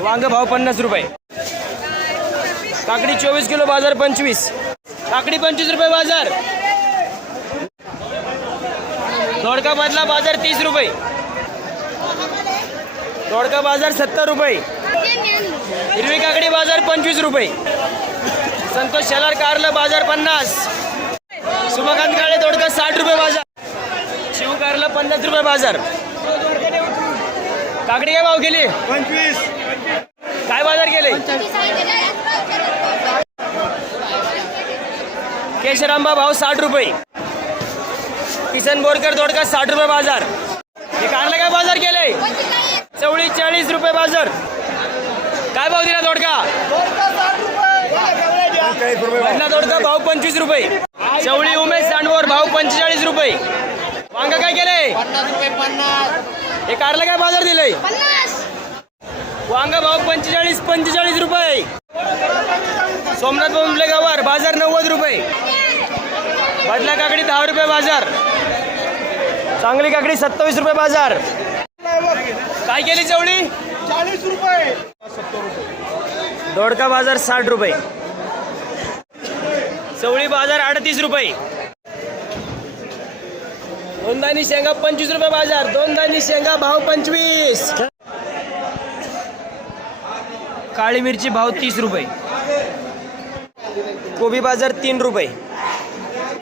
वांग भाव 50 रुपये. काकडी 24 किलो बाजार 25. काकडी 25 रुपये बाजार. दोडका मधला बाजार 30 रुपये. दोडका बाजार 70 रुपये. हिरवी काकडी बाजार 25 रुपये. संतोष शेलार कारला बाजार 50. सुभकांत काळे दोडका 60 रुपये बाजार. शिव कारला 50 रुपये बाजार. काकडी काय भाव गेली? 25. काय बाजार गेले? केशरांबा भाव 60 रुपये. किसन बोरकर दोडका 60 रुपये बाजार. हे कारला काय बाजार गेले? चवळी 40 रुपये बाजार. काय भाव दिला दोडका? मधला दोडका भाव 25 रुपये. चवळी उमेश सांडवर भाव 45 रुपये. वांगा काय केले? 50 रुपये 50. हे कारला काय बाजार दिले? वांगा भाव 45 रुपये. सोमनाथ बोंबले गवार बाजार 90 रुपये. बदला काकडी 10 रुपये बाजार. चांगली काकडी 27 रुपये बाजार. काय केली चवळी? 40 रुपये. दोडका बाजार 60 रुपये. चवळी बाजार 38 रुपये. दोनदानी शेंगा 25 रुपये बाजार. दोनदानी शेंगा भाव 25. काळी मिरची भाव 30 रुपये. कोबी बाजार 3 रुपये.